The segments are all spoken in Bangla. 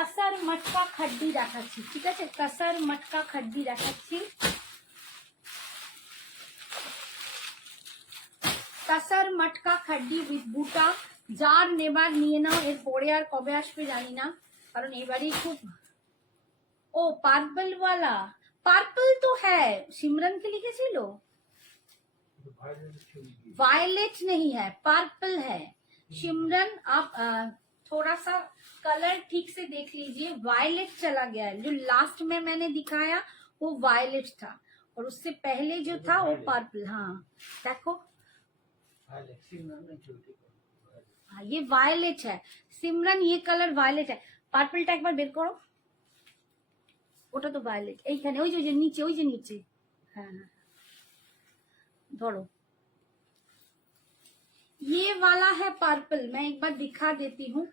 तसर मटका खड्डी দেখাচ্ছি, ঠিক আছে? तसर मटका खड्डी দেখাচ্ছি। तसर मटका खड्डी উইথ বুটা। যার নেবার নিয়ে নাও, এর পরে আর কবে আসবে জানি না, কারণ এবারই খুব। ও পার্পল वाला, পার্পল তো হ্যাঁ सिमरन के लिखेছিল, वायलेट नहीं है, पर्पल है। सिमरन आप थोड़ा सा कलर ठीक से देख लीजिए, वायलेट चला गया है। जो लास्ट में मैंने दिखाया वो वायलेट था, और उससे पहले जो था वो पर्पल। हाँ देखो, हाँ ये वायलेट है सिमरन, ये कलर वायलेट है। पर्पलটা একবার বের করো, ওটা তো ভায়োলেট। এইখানে ওই যে নিচে, ওই যে নিচে, হ্যাঁ হ্যাঁ ধরো। ये वाला है पर्पल, मैं एक बार दिखा देती हूँ,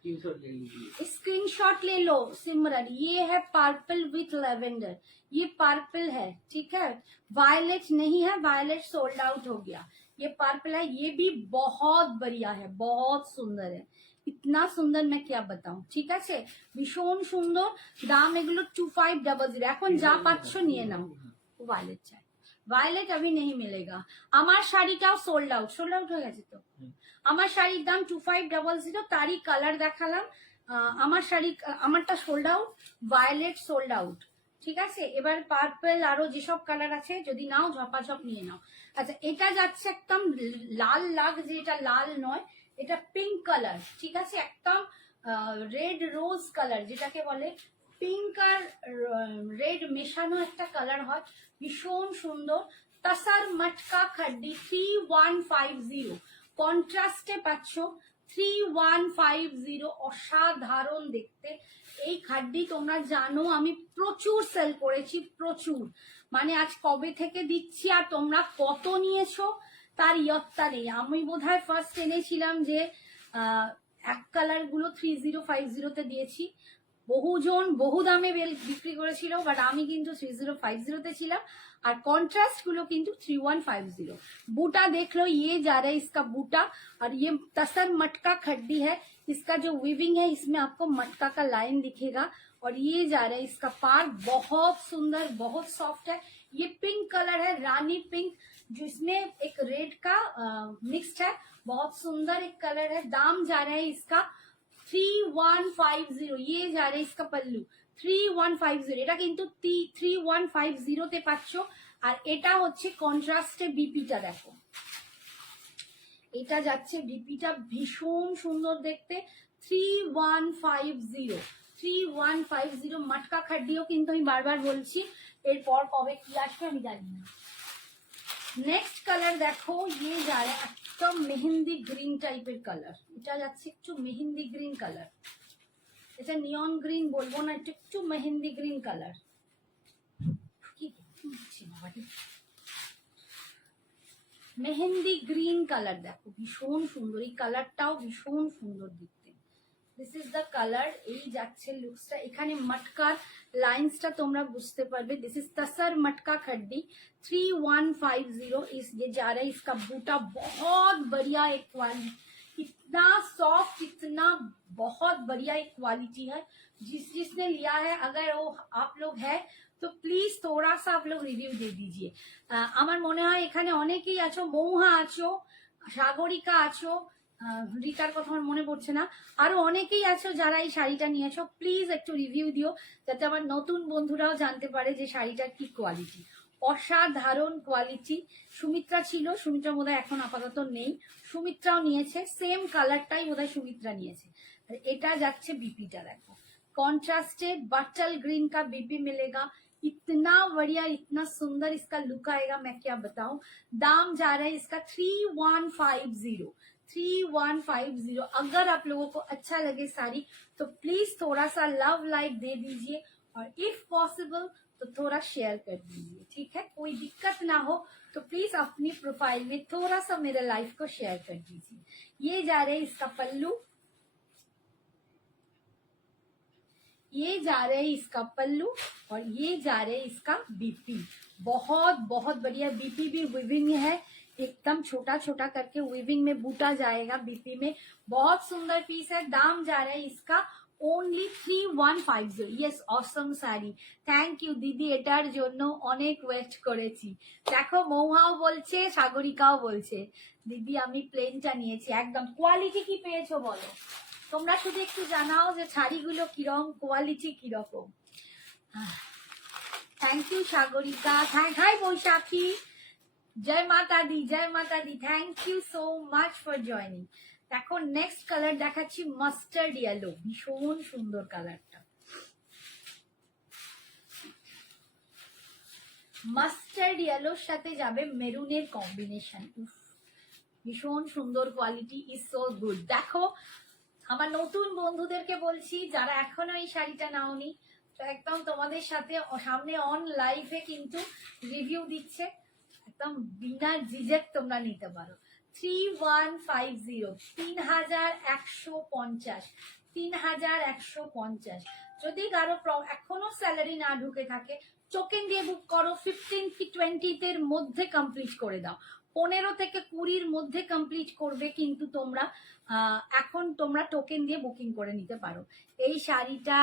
स्क्रीनशॉट ले लो सिमरन। ये है पर्पल विथ लेवेंडर, ये पर्पल है, ठीक है? वायलेट नहीं है, वायलेट सोल्ड आउट हो गया। ये पर्पल है, ये भी बहुत बढ़िया है, बहुत सुंदर है, इतना सुंदर मैं क्या बताऊं, ठीक है? भीषण सुंदर। दाम एगुलो 2500। এখন যা পাচ্ছ নিয়ে নাও। वायलेट চাই, वायलेट अभी नहीं मिलेगा। আমার শাড়িটাও সোল্ড আউট, সোল্ড আউট হয়ে গেছে তো। আমার শাড়ির দাম 2500, তারই কালার দেখালাম। আমার শাড়ি, আমারটা sold out, violet sold out, ঠিক আছে? এবার পার্পল আরো যেসব কালার আছে যদি নাও ঝপাঝপ নিয়ে নাও। আচ্ছা এটা যাচ্ছে একদম লাল লাগছে, এটা লাল নয়, এটা পিঙ্ক কালার, ঠিক আছে? একদম রেড রোজ কালার যেটাকে বলে, পিঙ্ক আর রেড মেশানো একটা কালার হয়, ভীষণ সুন্দর। तसर मटका खड्डी 3150, কন্ট্রাস্টে পাচ্ছ 3150, অসাধারণ দেখতে এই খাড্ডি। তোমরা জানো আমি প্রচুর সেল করেছি, প্রচুর, মানে আজ কবে থেকে দিচ্ছি আর তোমরা কত নিয়েছো তার ইয়ত্তা নেই। আমি বোধহয় ফার্স্ট এনেছিলাম যে এক কালার গুলো 3050 দিয়েছি, বহুজন বহু দামে বিক্রি করেছিল, বাট আমি কিন্তু 3050 ছিলাম, আর কন্ট্রাস্ট গুলো কিন্তু 3150। बूटा देख लो, ये जा रहा है इसका बूटा, और ये तसर मटका खड्डी है। इसका जो वीविंग है इसमें आपको मटका का लाइन दिखेगा, और ये जा रहा है इसका पार, बहुत सुंदर, बहुत सॉफ्ट है। ये पिंक कलर है, रानी पिंक, जिसमें एक रेड का मिक्स्ड है, बहुत सुंदर एक कलर है। दाम जा रहा है इसका 3150। ये जा रहा है इसका पल्लू 3150, এটা কিন্তু 3150 তে পাচ্ছ। আর এটা হচ্ছে কন্ট্রাস্টে বিপিটা দেখো, এটা যাচ্ছে বিপিটা, ভীষণ সুন্দর দেখতে। 3150 মটকা খাড্ডিও কিন্তু আমি বারবার বলছি, এরপর কবে কি আসবে আমি জানি না। নেক্সট কালার দেখো, ये जा रहा है একদম মেহেন্দি গ্রিন টাইপের কালার, এটা যাচ্ছে একটু মেহেন্দি গ্রিন কালার, এটা নিয়ন গ্রিন বলবো না, এটা একটু mehendi green colour. Mehendi green colour দেখো, ভীষণ সুন্দর, এই কালারটাও ভীষণ সুন্দর দেখতে। দিস ইজ দ্য কালার, এই যাচ্ছে লুকসটা। এখানে মটকার লাইন্সটা তোমরা বুঝতে পারবে। दिस इज तसर मटका खड्डी 3150 इस ये जा रहा है। इसका बूटा बहुत बढ़िया एक क्वालिटी, इतना सॉफ्ट, इतना बहुत बढ़िया एक क्वालिटी है। जिसने लिया है, अगर वो आप लोग है तो प्लीज थोड़ा सा आप लोग रिव्यू दे दीजिए। আমার মনে হয় এখানে অনেকেই আছো, মৌহা আছো, সাগরিকা আছো, রিতার কথা আমার মনে পড়ছে না, আরো অনেকেই আছো যারা এই শাড়িটা নিয়েছো। প্লিজ একটু রিভিউ দিও, যাতে আমার নতুন বন্ধুরাও জানতে পারে যে শাড়িটার কি কোয়ালিটি। অসাধারণ কোয়ালিটি। সুমিত্রা ছিল, সুমিত্রা বোধহয় এখন আপাতত নেই, সুমিত্রাও নিয়েছে, সেম কালারটাই বোধহয় সুমিত্রা নিয়েছে। আর এটা যাচ্ছে বিপিটা দেখো, कॉन्ट्रास्टेड बटल ग्रीन का बीपी मिलेगा, इतना बढ़िया, इतना सुंदर इसका लुक आएगा, मैं क्या बताऊं। दाम जा रहा है इसका 3150। अगर आप लोगों को अच्छा लगे साड़ी तो प्लीज थोड़ा सा लव लाइक दे दीजिए, और इफ पॉसिबल तो थोड़ा शेयर कर दीजिए, ठीक है? कोई दिक्कत ना हो तो प्लीज अपनी प्रोफाइल में थोड़ा सा मेरे लाइफ को शेयर कर दीजिए। ये जा रहे इसका पल्लू, ये जा रहे हैं इसका पल्लू, और ये जा रहे हैं इसका बीपी। बहुत बहुत बढ़िया, बीपी भी विविंग है, एकदम छोटा छोटा करके विविंग में बूटा जाएगा बीपी में, बहुत सुंदर पीस है। दाम जा रहा है इसका only 3150. Yes, awesome sari, thank you দিদি, এটার জন্য অনেক ওয়েট করেছি। দেখো মৌহাও বলছে, সাগরিকাও বলছে দিদি আমি প্লেনটা নিয়েছি। একদম কোয়ালিটি কি পেয়েছো বলো, তোমরা শুধু একটু জানাও যে শাড়িগুলো কিরকম, কোয়ালিটি কিরকম। Thank you Sagarika, hi Baishakhi, জয় মাতা দি, জয় মাতা দি, thank you so much for joining. দেখো নেক্সট কালার দেখাচ্ছি মাস্টার্ড ইয়েলো, ভীষণ সুন্দর কালারটা। মাস্টার্ড ইয়েলোর সাথে যাবে মেরুনের কম্বিনেশন, ভীষণ সুন্দর, কোয়ালিটি ইজ সো গুড। দেখো আমার নতুন বন্ধুদেরকে বলছি, যারা এখনো এই শাড়িটা নাওনি, তো একদম তোমাদের সাথে সামনে অন লাইভে কিন্তু রিভিউ দিচ্ছে, একদম বিনা ঝিঝক তোমরা নিতে পারো। 3150, 3150, 3150। যদি কারো এখনো স্যালারি না ঢুকে থাকে, টোকেন দিয়ে বুক করো, 15 কি 20 এর মধ্যে কমপ্লিট করে দাও। 15 থেকে 20-র মধ্যে কমপ্লিট করবে কিন্তু তোমরা, এখন তোমরা টোকেন দিয়ে বুকিং করে নিতে পারো। এই শাড়িটা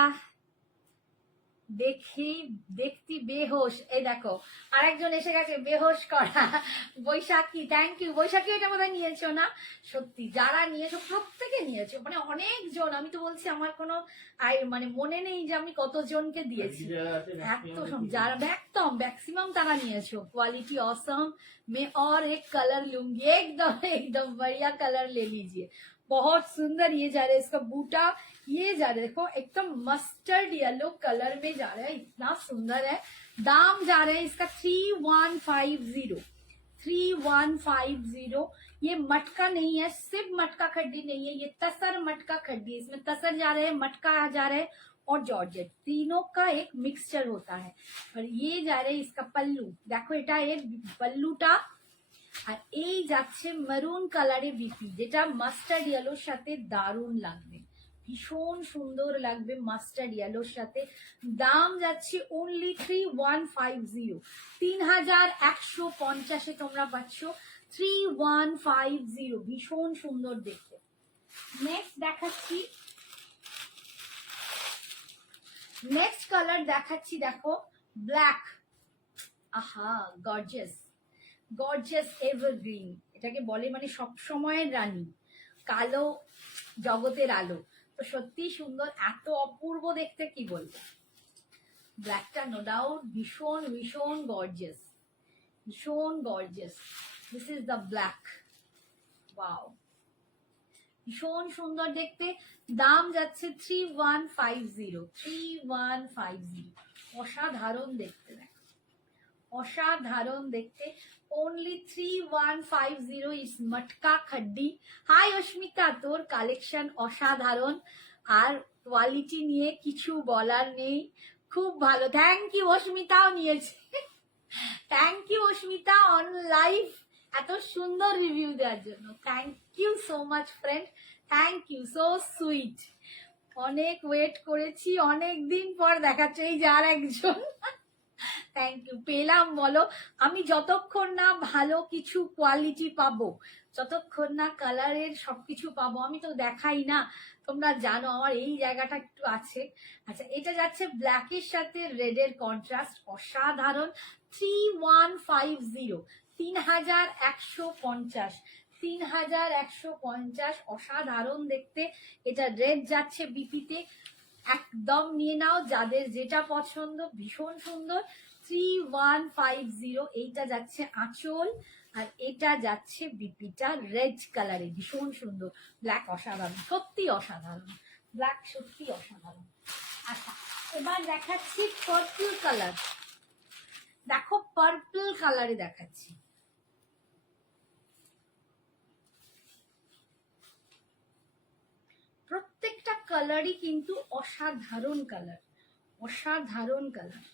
দেখতে বেহোশ, এই দেখো আরেকজন এসে গেছে বেহোশ করা, বৈশাখী, থ্যাংক ইউ। বৈশাখী এটা বোধহয় নিয়েছো না? সত্যি যারা নিয়েছো প্রত্যেকে নিয়েছো, মানে অনেকজন, আমি তো বলছি আমার কোনো মানে মনে নেই যে আমি কতজনকে দিয়েছি, যারা একদম ম্যাক্সিমাম তারা নিয়েছো। क्वालिटी ऑसम, मैं और एक कलर लूंगी, एकदम एकदम बढ़िया कलर ले लीजिए। बहुत सुंदर ये जा रहा है, इसका बूटा ये जा रहा है, देखो एकदम मस्टर्ड येलो कलर में जा रहा है, इतना सुंदर है। दाम जा रहा है इसका 3150, 3150। ये मटका नहीं है, सिर्फ मटका खड्डी नहीं है, ये तसर मटका खड्डी है। इसमें तसर जा रहे हैं, मटका जा रहे हैं और जॉर्जेट, तीनों का एक मिक्सचर होता है। और ये जा रहे हैं इसका पल्लू, देखो এটা এর পল্লুটা, আর এই যাচ্ছে মেরুন কালারে বিপি, যেটা মাস্টার্ড ইয়েলোর সাথে দারুণ লাগবে, ভীষণ সুন্দর লাগবে মাস্টার্ড ইয়েলোর সাথে। দাম যাচ্ছে অনলি 3150, 3150-এ তোমরা পাচ্ছ 3150, ভীষণ সুন্দর দেখতে। নেক্সট দেখাচ্ছি, নেক্সট কালার দেখাচ্ছি, দেখো ব্ল্যাক, আহা গর্জিয়াস, গর্জিয়াস এভারগ্রিন এটাকে বলে, মানে সব সময়ের রানী, কালো জগতের আলো, তো সত্যি সুন্দর, এত অপূর্ব দেখতে কি বলবো। ব্ল্যাকটা নো ডাউট ভীষণ ভীষণ গর্জিয়াস, ভীষণ gorgeous. This is the black, wow, ভীষণ সুন্দর দেখতে। দাম যাচ্ছে 3150, 3150, অসাধারণ দেখতে, দেখো অসাধারণ দেখতে, only 3150 is মটকা খড্ডি। হাই অস্মিতা, তোর কালেকশন অসাধারণ, আর কোয়ালিটি নিয়ে কিছু বলার নেই, খুব ভালো। থ্যাংক ইউ, অস্মিতাও নিয়েছে, thank you Asmita on live এত সুন্দর রিভিউ দেওয়ার জন্য, thank you so much friend, thank you, so sweet. অনেক ওয়েট করেছি, অনেক দিন পর দেখাচ্ছে, এই যার একজন, থ্যাংক ইউ। পেলাম বলো, আমি যতক্ষণ না ভালো কিছু কোয়ালিটি পাবো, যতক্ষণ না কালারের সবকিছু পাবো, আমি তো দেখাই না, তোমরা জানো আমার এই জায়গাটা একটু আছে। আচ্ছা, এটা যাচ্ছে ব্ল্যাকের সাথে রেডের কন্ট্রাস্ট, অসাধারণ। 3150, 3150, 3150, অসাধারণ দেখতে। এটা রেড যাচ্ছে বিপিতে, একদম নিয়ে নাও যাদের যেটা পছন্দ, ভীষণ সুন্দর। 3150, এইটা যাচ্ছে আঁচল, আর এটা যাচ্ছে বিপিটা রেড কালারে, ভীষণ সুন্দর। ব্ল্যাক অসাধারণ, সত্যি অসাধারণ, ব্ল্যাক সত্যি অসাধারণ। আচ্ছা, এবার দেখাচ্ছি পার্পল কালার, দেখো পার্পল কালারে দেখাচ্ছি, প্রত্যেকটা কালারই কিন্তু অসাধারণ কালার, অসাধারণ কালার,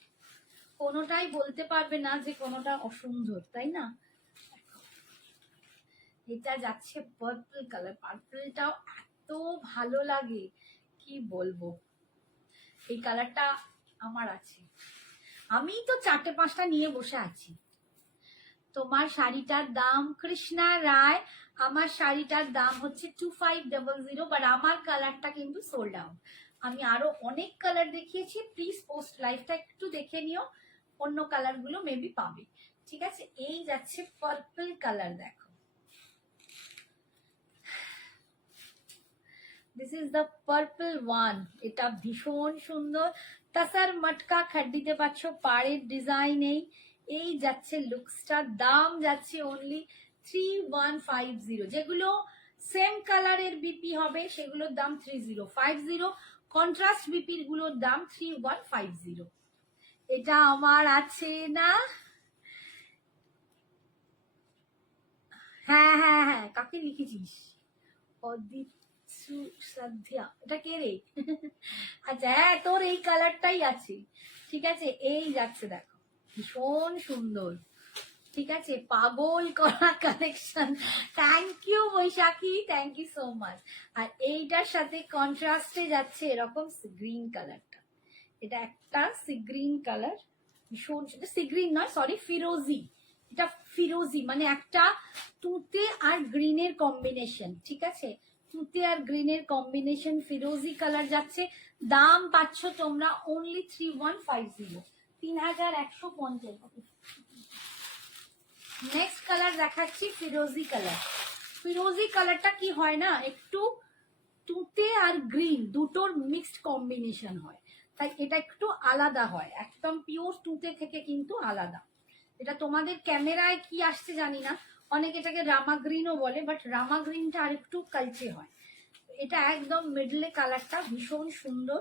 কোনোটাই বলতে পারবে না যে কোনোটা অসুন্দর, তাই না? এটা যাচ্ছে পার্পল কালার, পার্পলটাও এত ভালো লাগে কি বলবো। এই কালারটা আমার আছে, আমি তো 4-5টা নিয়ে বসে আছি। তোমার শাড়িটার দাম, কৃষ্ণা রায়, আমার শাড়িটার দাম হচ্ছে 2500, বাট আমার কালারটা কিন্তু সোল্ড আউট, আমি আরো অনেক কালার দেখিয়েছি, প্লিজ পোস্ট লাইভটা একটু দেখে নিও, অন্য কালার গুলো মেবি পাবে। ঠিক আছে, এই যাচ্ছে পার্পল কালার, দেখো this is the purple one. এটা ভীষণ সুন্দর, তাসার মটকা খাড্ডিতে পাচ্ছ, পাড়ের ডিজাইন এই যাচ্ছে লুকসটা, দাম যাচ্ছে অনলি 3150। যেগুলো সেম কালারের বিপি হবে সেগুলোর দাম 3050, কন্ট্রাস্ট বিপির গুলোর দাম 3150। এটা আমার আছে না? হ্যাঁ হ্যাঁ হ্যাঁ, কাকে লিখেছিস? অদিত সাধ্যা, এটা কে রে? আচ্ছা হ্যাঁ, তোর এই কালারটাই আছে। ঠিক আছে, এই যাচ্ছে দেখো, ভীষণ সুন্দর। ঠিক আছে, পাগল করা collection. Thank you Baishakhi, thank you so much. আর এইটার সাথে কন্ট্রাস্টে যাচ্ছে এরকম গ্রিন কালারটা, এটা একটা সি গ্রিন কালার, ভীষণ, সি গ্রিন নয় সরি, ফিরোজি। এটা ফিরোজি মানে একটা তুতে আর গ্রিনের কম্বিনেশন। ঠিক আছে, তুতে আর গ্রিনের কম্বিনেশন, ফিরোজি কালার যাচ্ছে। দাম পাচ্ছ তোমরা অনলি 3150, 3150। নেক্সট কালার দেখাচ্ছি ফিরোজি কালার। ফিরোজি কালারটা কি হয় না, একটু তুতে আর গ্রিন দুটোর মিক্সড কম্বিনেশন হয়, তাই এটা একটু আলাদা হয়, একদম পিওর তুতে থেকে কিন্তু আলাদা। এটা তোমাদের ক্যামেরায় কি আসছে জানি না, অনেকে এটাকে রামা গ্রিনও বলে, বাট রামা গ্রিনটা আর একটু কালচে হয়। এটা একদম মিডলে কালারটা ভীষণ সুন্দর।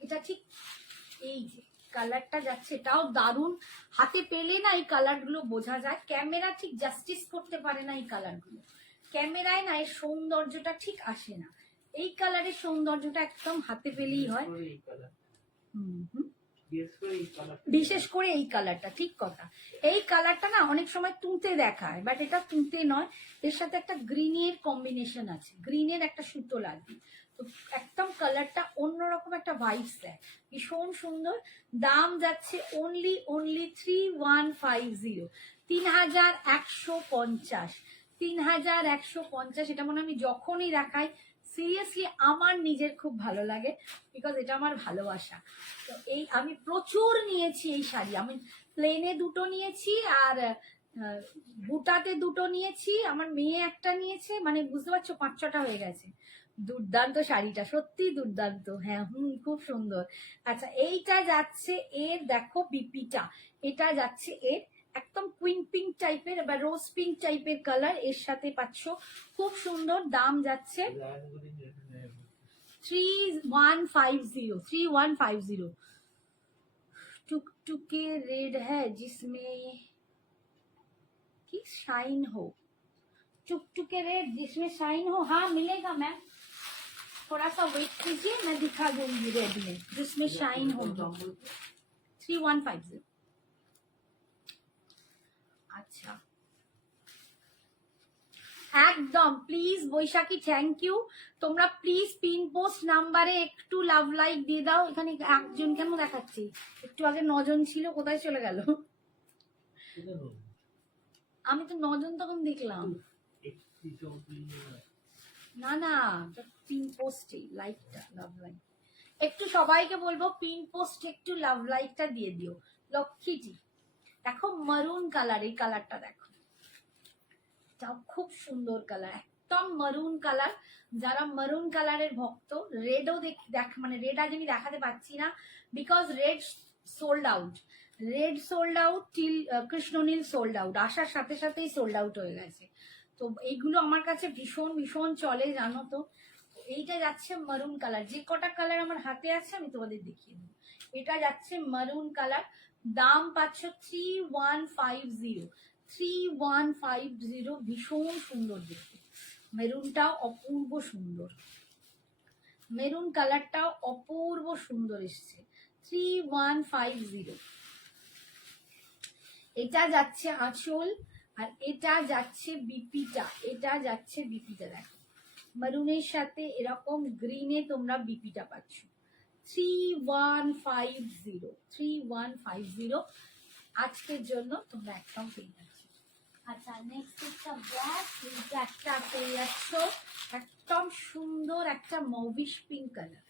এটা ঠিক এই যে কালারটা যাচ্ছে, এটাও দারুণ, হাতে পেলে না এই কালার গুলো বোঝা যায়, ক্যামেরা ঠিক জাস্টিস করতে পারে না এই কালার গুলো, ক্যামেরায় না এর সৌন্দর্যটা ঠিক আসে না, এই কালারের সৌন্দর্যটা একদম হাতে পেলেই হয়। বিশেষ করে এই কালারটা, ঠিক কথা, এই কালারটা না অনেক সময় তুঁতে দেখায়, বাট এটা তুঁতে নয়, এর সাথে একটা গ্রিনের কম্বিনেশন আছে, গ্রিনের একটা সুতো লাগবে, তো একদম কালারটা অন্যরকম একটা ভাইবস দেয়, ভীষণ সুন্দর। দাম যাচ্ছে অনলি 3150, 3150, 3150। এটা মনে আমি যখনই দেখাই সিরিয়াসলি আমার নিজের খুব ভালো লাগে, বিকজ এটা আমার ভালোবাসা। তো এই আমি প্রচুর নিয়েছি এই শাড়ি, আমি প্লেনে দুটো নিয়েছি আর বুটাতে দুটো নিয়েছি, আমার মেয়ে একটা নিয়েছে, মানে বুঝতে পারছো 5-6টা হয়ে গেছে। দুর্দান্ত শাড়িটা, সত্যি দুর্দান্ত, হ্যাঁ খুব সুন্দর। আচ্ছা এইটা যাচ্ছে এর, দেখো বিপিটা, এটা যাচ্ছে এর একদম কুইন পিঙ্ক টাইপের বা রোজ পিঙ্ক টাইপের কালার, এর সাথে পাচ্ছ, খুব সুন্দর। দাম যাচ্ছে 3150, 3150। टुकटुके रेड है जिसमें की शाइन हो, टुकटुके रेड जिसमें शाइन हो, हाँ मिलेगा मैम, थोड़ा सा वेट कीजिए, मैं दिखा दूंगी रेड में जिसमें शाइन हो। 3150। अच्छा একদম প্লিজ বৈশাখী, থ্যাংক ইউ। তোমরা প্লিজ পিন পোস্ট নাম্বারে একটু লাভ লাইক দিয়ে দাও। এখানে একজন কেন দেখাচ্ছি, একটু আগে 9জন ছিল, কোথায় চলে গেল? আমি তো 9জন তখন দেখলাম। না না, পিন পোস্টে লাইকটা, লাভ লাইক একটু সবাইকে বলবো পিন পোস্ট একটু লাভ লাইকটা দিয়ে দিও, লক্ষ্মীটি। দেখো মারুন কালার, এই কালারটা দেখো, খুব সুন্দর কালার, একদম মারুন কালার। যারা মারুন কালারের ভক্ত, রেডও দেখ মানে রেড আজ আমি দেখাতে পাচ্ছি না, because red sold out, red sold out, teal কৃষ্ণনীল সোল্ড আউট, আসার সাথে সাথেই সোল্ড আউট হয়ে গেছে। তো এইগুলো আমার কাছে ভীষণ ভীষণ চলে, জানো তো। এইটা যাচ্ছে মারুন কালার, যে কটা কালার আমার হাতে আছে আমি তোমাদের দেখিয়ে দেবো। এটা যাচ্ছে মারুন কালার, দাম পাচ্ছ 3150, 3150, ভীষণ সুন্দর দেখতে, মেরুনটাও অপূর্ব সুন্দর, মেরুন কালারটাও অপূর্ব সুন্দর এসছে, 3150। এটা যাচ্ছে আঁচল, আর এটা যাচ্ছে বিপিটা, এটা যাচ্ছে বিপিটা, দেখো মারুনের সাথে এরকম গ্রিনে তোমরা বিপিটা পাচ্ছ, 3150, 3150 আজকের জন্য তোমরা একদম পেয়ে যাচ্ছ। আচ্ছা নেক্সট একটা ব্ল্যাক, এইটা একটা পেয়ে যাচ্ছ একদম সুন্দর একটা মভিশ পিঙ্ক কালার,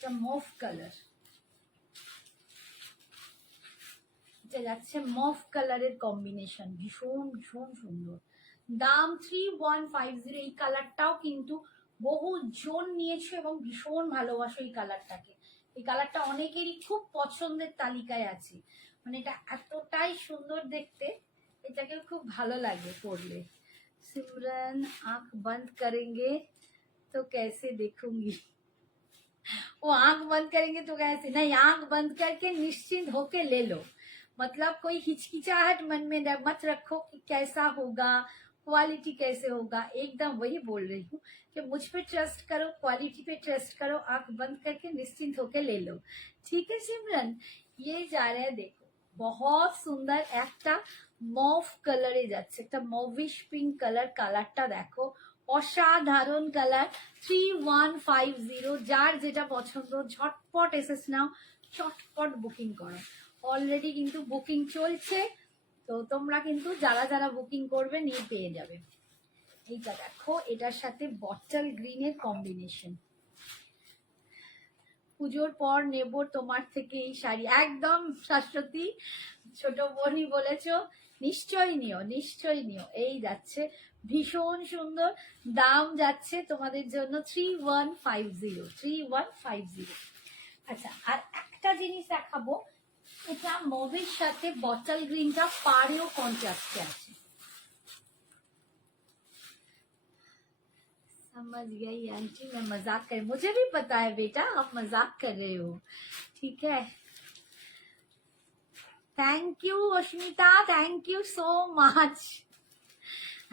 এটা মফ কালার, এটা যাচ্ছে মফ কালারের কম্বিনেশন, ভীষণ ভীষণ সুন্দর। দাম 3150। এই কালারটাও কিন্তু বহু জন নিয়েছো এবং ভীষণ ভালোবাসো এই কালারটাকে। এই কালারটা অনেকেরই খুব পছন্দের তালিকায় আছে, মানে এটা এতটাই সুন্দর দেখতে, এটাকে খুব ভালো লাগে পরলে। सिमरन आंख बंद करेंगे तो कैसे देखूंगी? वो आंख बंद करेंगे तो कैसे नहीं, आंख बंद करके निश्चिंत होके ले लो, मतलब कोई हिचकिचाहट मन में मत रखो कि कैसा होगा, क्वालिटी कैसे होगा। एकदम वही बोल रही हूँ कि मुझ पे ट्रस्ट करो, क्वालिटी पे ट्रस्ट करो, आंख बंद करके निश्चिंत होके ले लो। ठीक है सिमरन, ये जा रहे हैं देखो बहुत सुंदर একটা মভ কালারে যাচ্ছে, একটা মভিশ পিঙ্ক কালার। কালারটা দেখো অসাধারণ কালার। 3150, যার যেটা পছন্দ ঝটপট এসেস নাও, চটপট বুকিং করো। অলরেডি কিন্তু বুকিং চলছে, তো তোমরা কিন্তু যারা যারা বুকিং করবে নিয়ে পেয়ে যাবে। এইটা দেখো, এটার সাথে বটল গ্রিনের কম্বিনেশন। পুজোর পর নেব তোমার থেকে এই শাড়ি। একদম শাশ্বতী, ছোট বোনই বলেছো, নিশ্চয়ই নিও, নিশ্চয়ই নিও। এই যাচ্ছে ভীষণ সুন্দর, দাম যাচ্ছে তোমাদের জন্য 3150, 3150। আচ্ছা, আর একটা জিনিস দেখাবো, এটা মভের সাথে বটল গ্রিনটা পাড়েও কন্ট্রাস্টে আছে। समझ गई आंटी, मैं मजाक कर, मुझे भी पता है बेटा आप मजाक कर रहे हो, ठीक है। Thank you Asmita, thank you so much.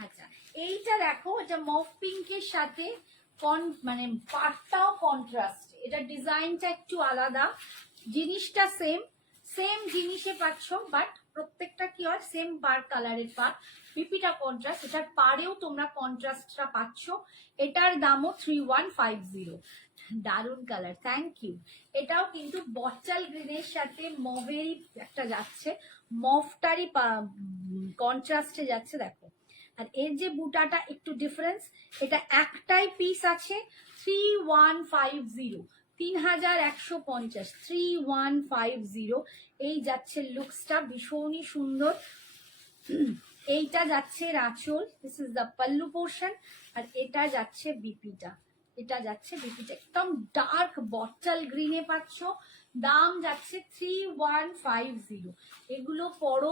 আচ্ছা, এইটা দেখো, এটা মফ পিঙ্কের সাথে মানে পাটটাও কন্ট্রাস্ট, এটা ডিজাইনটা একটু আলাদা, জিনিসটা সেম, সেম জিনিসে পাচ্ছ, বাট প্রত্যেকটা কি হয় সেম পার কালারের পার, পিপিটা কন্ট্রাস্ট, এটার পারেও তোমরা কন্ট্রাস্টটা পাচ্ছ। এটার দামও 3150। দারুন কালার, থ্যাংক ইউ। এটাও কিন্তু বটল গ্রিনের সাথে মভেরই একটা যাচ্ছে, মভটারই কন্ট্রাস্টে যাচ্ছে দেখো। আর এর যে বুটাটা একটু ডিফারেন্স, এটা একটাই পিস আছে 3150, 3150, 3150। এই যাচ্ছে লুকসটা, ভীষণই সুন্দর। এইটা যাচ্ছে রাচল, this is the pallu portion, আর এটা যাচ্ছে বিপিটা, এটা যাচ্ছে বিপিটা একদম ডার্ক বটল গ্রিনে পাচ্ছ। দাম যাচ্ছে 3150। এগুলো পরো,